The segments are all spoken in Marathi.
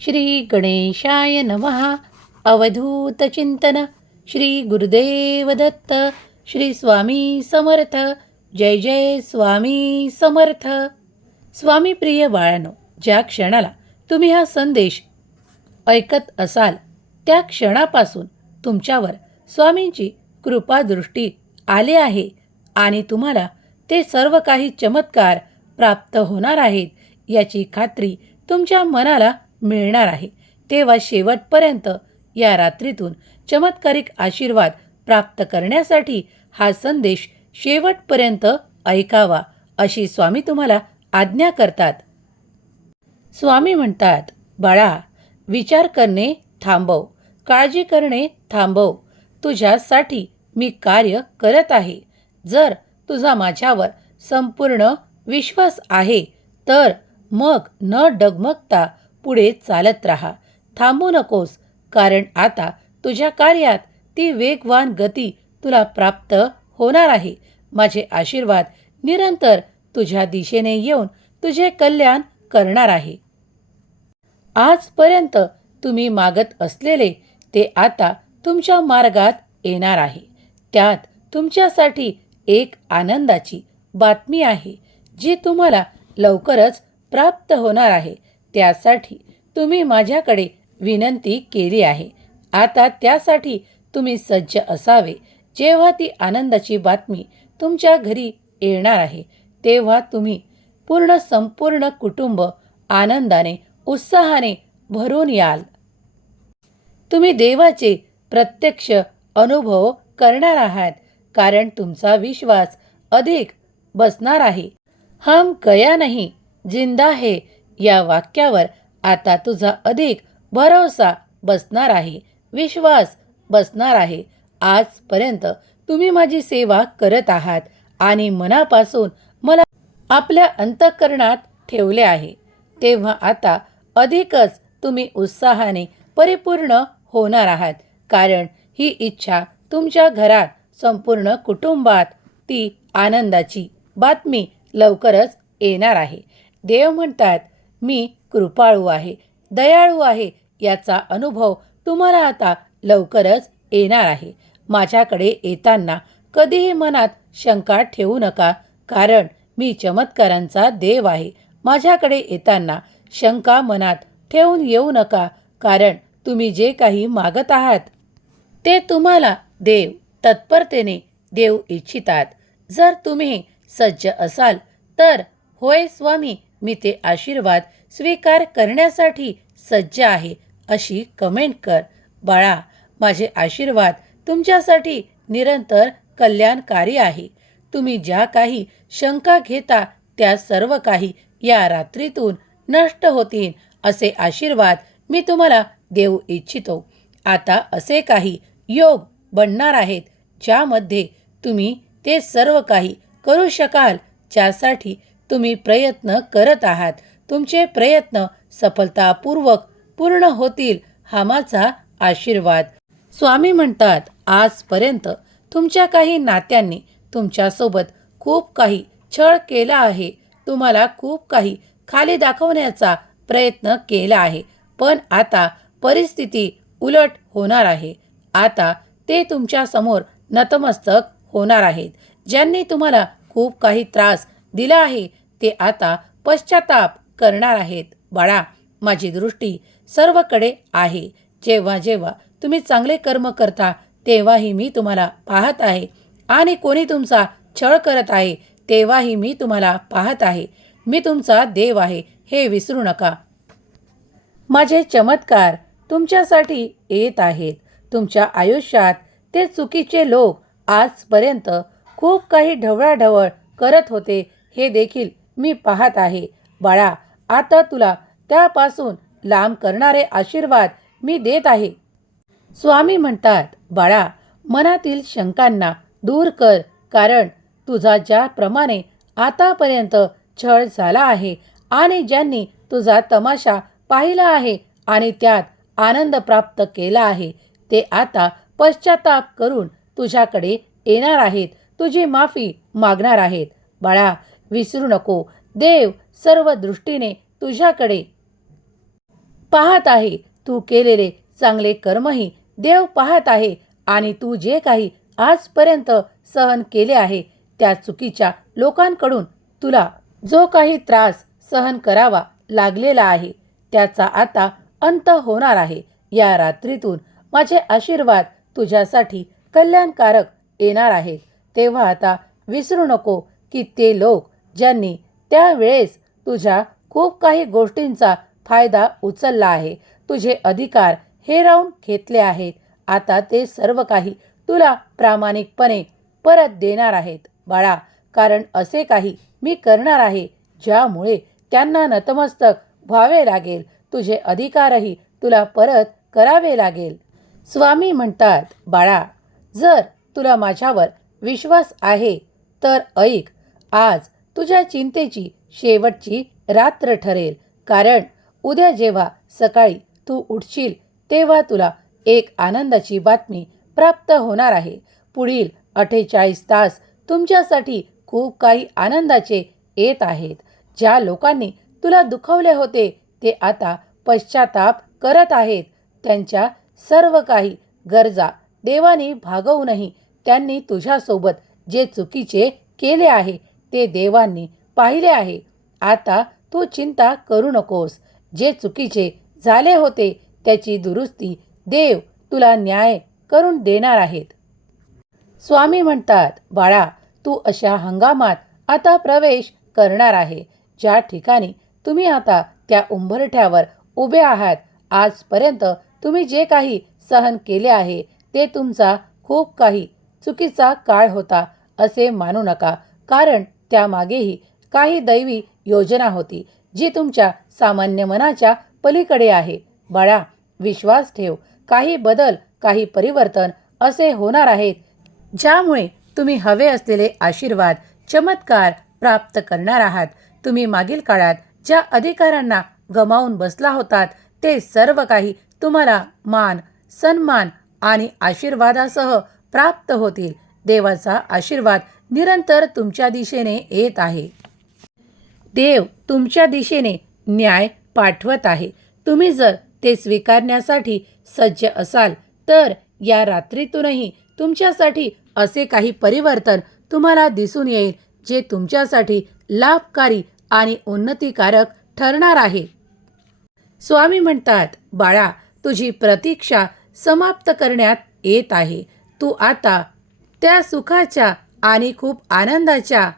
श्री गणेशाय नमः अवधूतचिंतन श्री गुरुदेव दत्त। श्री स्वामी समर्थ। जय जय स्वामी समर्थ। स्वामी प्रिय बाळानो ज्या क्षणाला तुम्ही हा संदेश ऐकत असाल त्या क्षणापासून तुमच्यावर स्वामींची कृपादृष्टी आले आहे आणि तुम्हाला ते सर्व काही चमत्कार प्राप्त होणार आहेत याची खात्री तुमच्या मनाला मिळणार आहे. तेव्हा शेवटपर्यंत या रात्रीतून चमत्कारिक आशीर्वाद प्राप्त करण्यासाठी हा संदेश शेवटपर्यंत ऐकावा अशी स्वामी तुम्हाला आज्ञा करतात. स्वामी म्हणतात बाळा विचार करणे थांबव काळजी करणे थांबव. तुझ्यासाठी मी कार्य करत आहे. जर तुझा माझ्यावर संपूर्ण विश्वास आहे तर मग न डगमगता पुढे चालत राहा. थांबू नकोस कारण आता तुझ्या कार्यात ती वेगवान गती तुला प्राप्त होणार आहे. माझे आशीर्वाद निरंतर तुझ्या दिशेने येऊन तुझे कल्याण करणार आहे. आजपर्यंत तुम्ही मागत असलेले ते आता तुमच्या मार्गात येणार आहे. त्यात तुमच्यासाठी एक आनंदाची बातमी आहे जी तुम्हाला लवकरच प्राप्त होणार आहे. त्यासाठी तुम्ही माझ्याकडे विनंती केली आहे. आता त्यासाठी तुम्ही सज्ज असावे. जेव्हा ती आनंदाची बातमी तुमच्या घरी येणार आहे तेव्हा तुम्ही पूर्ण संपूर्ण कुटुंब आनंदाने उत्साहाने भरून याल. तुम्ही देवाचे प्रत्यक्ष अनुभव करणार आहात कारण तुमचा विश्वास अधिक बसणार आहे. हम गया नाही जिंदा हे या वाक्यावर आता तुझा अधिक भरोसा बसणार आहे. विश्वास बसणार आहे. आजपर्यंत तुम्ही माझी सेवा करत आहात आणि मनापासून मला आपल्या अंतःकरणात ठेवले आहे. तेव्हा आता अधिकच तुम्ही उत्साहाने परिपूर्ण होणार आहात. कारण ही इच्छा तुमच्या घरात संपूर्ण कुटुंबात ती आनंदाची बातमी लवकरच येणार आहे. देव म्हणतात मी कृपाळू आहे दयाळू आहे याचा अनुभव तुम्हाला आता लवकरच येणार आहे. माझ्याकडे येताना कधीही मनात शंका ठेवू नका कारण मी चमत्कारांचा देव आहे. माझ्याकडे येताना शंका मनात ठेवून येऊ नका कारण तुम्ही जे काही मागत आहात ते तुम्हाला देव तत्परतेने देऊ इच्छितात. जर तुम्ही सज्ज असाल तर होय स्वामी मी ते आशीर्वाद स्वीकार करण्यासाठी सज्ज आहे अशी कमेंट कर. बाळा माझे आशीर्वाद तुमच्यासाठी निरंतर कल्याणकारी आहे. तुम्ही ज्या काही शंका घेता त्या सर्व काही या रात्रीतून नष्ट होतील असे आशीर्वाद मी तुम्हाला देऊ इच्छितो. आता असे काही योग बनणार आहेत ज्यामध्ये तुम्ही ते सर्व काही करू शकाल ज्यासाठी तुम्ही प्रयत्न करत आहात. तुमचे प्रयत्न सफलतापूर्वक पूर्ण होतील हा माझा आशीर्वाद. स्वामी म्हणतात आजपर्यंत तुमच्या काही नात्यांनी तुमच्यासोबत खूप काही छळ केला आहे. तुम्हाला खूप काही खाली दाखवण्याचा प्रयत्न केला आहे. पण आता परिस्थिती उलट होणार आहे. आता ते तुमच्यासमोर नतमस्तक होणार आहेत. ज्यांनी तुम्हाला खूप काही त्रास दिला आहे. ते आता पश्चाताप करणार आहेत. बाळा माझी दृष्टी सर्वकडे आहे. जेव्हा जेव्हा तुम्ही चांगले कर्म करता तेव्हाही मी तुम्हाला पाहत आहे. आणि कोणी तुमचा छळ करत आहे तेव्हाही मी तुम्हाला पाहत आहे. मी तुमचा देव आहे हे विसरू नका. माझे चमत्कार तुमच्यासाठी येत आहेत. तुमच्या आयुष्यात ते चुकीचे लोक आजपर्यंत खूप काही ढवळाढवळ करत होते. हे देखील मी पाहत आहे. बाळा आता तुला त्यापासून लांब करणारे आशीर्वाद मी देत आहे. स्वामी म्हणतात बाळा मनातील शंकांना दूर कर कारण तुझा ज्याप्रमाणे आतापर्यंत छळ झाला आहे आणि ज्यांनी तुझा तमाशा पाहिला आहे आणि त्यात आनंद प्राप्त केला आहे ते आता पश्चाताप करून तुझ्याकडे येणार आहेत. तुझी माफी मागणार आहेत. बाळा विसरू नको. देव सर्व दृष्टीने तुझ्याकडे. पाहत आहे तू केलेले चांगले कर्मही देव पाहत आहे आणि तू जे काही आजपर्यंत सहन केले आहे त्या चुकीच्या लोकांकडून तुला जो काही त्रास सहन करावा लागलेला आहे त्याचा आता अंत होणार आहे. या रात्रीतून माझे आशीर्वाद तुझ्यासाठी कल्याणकारक येणार आहे. तेव्हा आता विसरू नको की ते लोक ज्यांनी त्यावेळेस तुझ्या खूप काही गोष्टींचा फायदा उचलला आहे. तुझे अधिकार हेरावून घेतले आहेत. आता ते सर्व काही तुला प्रामाणिकपणे परत देणार आहेत. बाळा कारण असे काही मी करणार आहे ज्यामुळे त्यांना नतमस्तक व्हावे लागेल. तुझे अधिकारही तुला परत करावे लागेल. स्वामी म्हणतात बाळा जर तुला माझ्यावर विश्वास आहे तर ऐक आज तुझ्या चिंतेची शेवटची रात्र ठरेल. कारण उद्या जेव्हा सकाळी तू उठशील तेव्हा तुला एक आनंदाची बातमी प्राप्त होणार आहे. पुढील अठ्ठेचाळीस तास तुमच्यासाठी खूप काही आनंदाचे येत आहेत. ज्या लोकांनी तुला दुखवले होते ते आता पश्चाताप करत आहेत. त्यांच्या सर्व काही गरजा देवाने भागवूनही त्यांनी तुझ्यासोबत जे चुकीचे केले आहे ते देवांनी पाहिले आहे. आता तू चिंता करू नकोस. जे चुकीचे झाले होते त्याची दुरुस्ती देव तुला न्याय करून देणार आहेत. स्वामी म्हणतात बाळा तू अशा हंगामात आता प्रवेश करणार आहे. ज्या ठिकाणी तुम्ही आता त्या उंबरठ्यावर उभे आहात आजपर्यंत तुम्ही जे काही सहन केले आहे ते तुमचा खूप काही चुकीचा काळ होता असे मानू नका. कारण त्यामागेही काही दैवी योजना होती जी तुमच्या सामान्य मनाच्या पलीकडे आहे. बाळा विश्वास ठेव. काही बदल काही परिवर्तन असे होणार आहेत ज्यामुळे तुम्ही हवे असलेले आशीर्वाद चमत्कार प्राप्त करणार आहात. तुम्ही मागील काळात ज्या अधिकारांना गमावून बसला होतात ते सर्व काही तुम्हाला मान सन्मान आणि आशीर्वादासह प्राप्त होतील. देवाचा आशीर्वाद निरंतर तुमच्या दिशेने येत आहे. देव तुमच्या दिशेने न्याय पाठवत आहे. तुम्ही जर ते स्वीकारण्यासाठी सज्ज असाल तर या रात्रीतूनही तुमच्यासाठी असे काही परिवर्तन तुम्हाला दिसून येईल जे तुमच्यासाठी लाभकारी आणि उन्नतीकारक ठरणार आहे. स्वामी म्हणतात बाळा तुझी प्रतीक्षा समाप्त करण्यात येत आहे. तू आता त्या सुखाच्या आणि खूप आनंदाच्या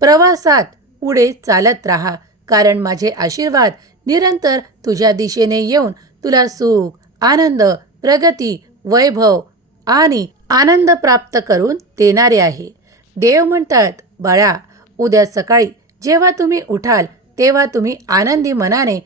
प्रवासात पुढे चालत राहा. कारण माझे आशीर्वाद निरंतर तुझ्या दिशेने येऊन तुला सुख आनंद प्रगती वैभव आणि आनंद प्राप्त करून देणारे आहे. देव म्हणतात बाळा उद्या सकाळी जेव्हा तुम्ही उठाल तेव्हा तुम्ही आनंदी मनाने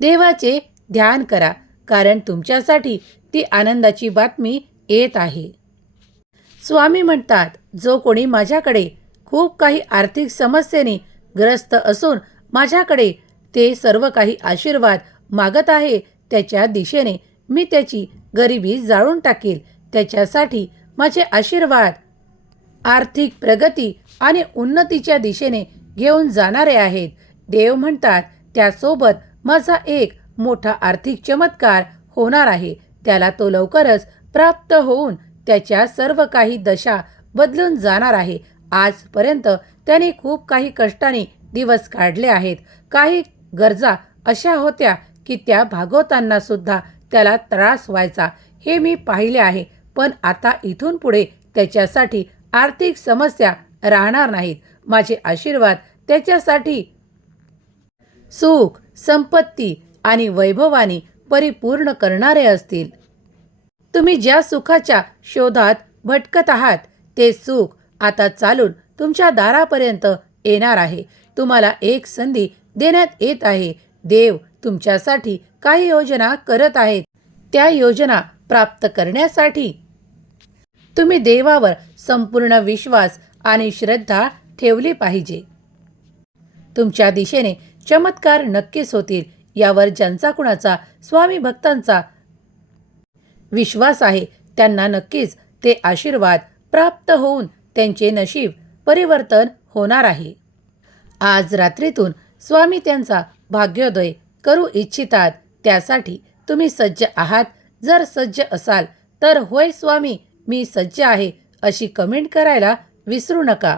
देवाचे ध्यान करा. कारण तुमच्यासाठी ती आनंदाची बातमी येत आहे. स्वामी म्हणतात जो कोणी माझ्याकडे खूप काही आर्थिक समस्येने ग्रस्त असून माझ्याकडे ते सर्व काही आशीर्वाद मागत आहे त्याच्या दिशेने मी त्याची गरिबी जाळून टाकेल. त्याच्यासाठी माझे आशीर्वाद आर्थिक प्रगती आणि उन्नतीच्या दिशेने घेऊन जाणारे आहेत. देव म्हणतात त्यासोबत माझा एक मोठा आर्थिक चमत्कार होणार आहे. त्याला तो लवकरच प्राप्त होऊन त्याच्या सर्व काही दशा बदलून जाणार आहे. आजपर्यंत त्याने खूप काही कष्टाने दिवस काढले आहेत. काही गरजा अशा होत्या की त्या भागवतांना सुद्धा त्याला त्रास व्हायचा हे मी पाहिले आहे. पण आता इथून पुढे त्याच्यासाठी आर्थिक समस्या राहणार नाहीत. माझे आशीर्वाद त्याच्यासाठी सुख संपत्ती आणि वैभवानी परिपूर्ण करणारे असतील. तुम्ही ज्या सुखाच्या शोधात भटकत आहात ते सुख आता चालून तुमच्या दारापर्यंत येणार आहे. तुम्हाला एक संधी देण्यात येत आहे. देव तुमच्यासाठी काही योजना करत आहेत. त्या योजना प्राप्त करण्यासाठी तुम्ही देवावर संपूर्ण विश्वास आणि श्रद्धा ठेवली पाहिजे. तुमच्या दिशेने चमत्कार नक्कीच होतील. यावर ज्यांचा कुणाचा स्वामी भक्तांचा विश्वास आहे. त्यांना नक्कीच ते आशीर्वाद प्राप्त होऊन त्यांचे नशीब परिवर्तन होणार आहे. आज रात्रीतून स्वामी त्यांचा भाग्योदय करू इच्छितात. त्यासाठी तुम्ही सज्ज आहात. जर सज्ज असाल तर होय स्वामी मी सज्ज आहे अशी कमेंट करायला विसरू नका.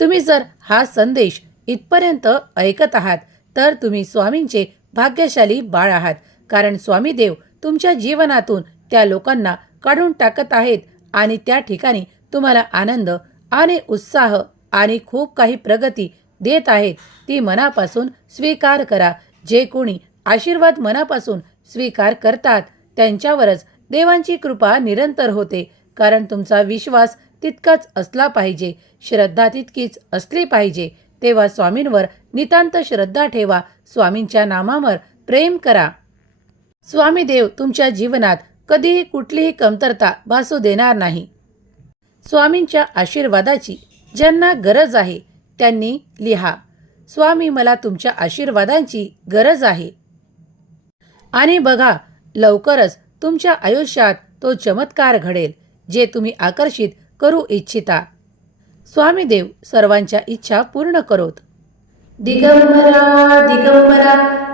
तुम्ही जर हा संदेश इथपर्यंत ऐकत आहात तर तुम्ही स्वामींचे भाग्यशाली बाळ आहात. कारण स्वामी देव तुमच्या जीवनातून त्या लोकांना काढून टाकत आहेत आणि त्या ठिकाणी तुम्हाला आनंद आणि उत्साह आणि खूप काही प्रगती देत आहेत. ती मनापासून स्वीकार करा. जे कोणी आशीर्वाद मनापासून स्वीकार करतात त्यांच्यावरच देवांची कृपा निरंतर होते कारण तुमचा विश्वास तितकाच असला पाहिजे श्रद्धा तितकीच असली पाहिजे. तेव्हा स्वामींवर नितांत श्रद्धा ठेवा. स्वामींच्या नामावर प्रेम करा. स्वामी देव तुमच्या जीवनात कधीही कुठलीही कमतरता भासू देणार नाही. स्वामींच्या आशीर्वादाची ज्यांना गरज आहे त्यांनी लिहा. स्वामी मला तुमच्या आशीर्वादांची गरज आहे. आणि बघा लवकरच तुमच्या आयुष्यात तो चमत्कार घडेल जे तुम्ही आकर्षित करू इच्छिता. स्वामी देव सर्वांच्या इच्छा पूर्ण करोत. दिगंबरा दिगंबरा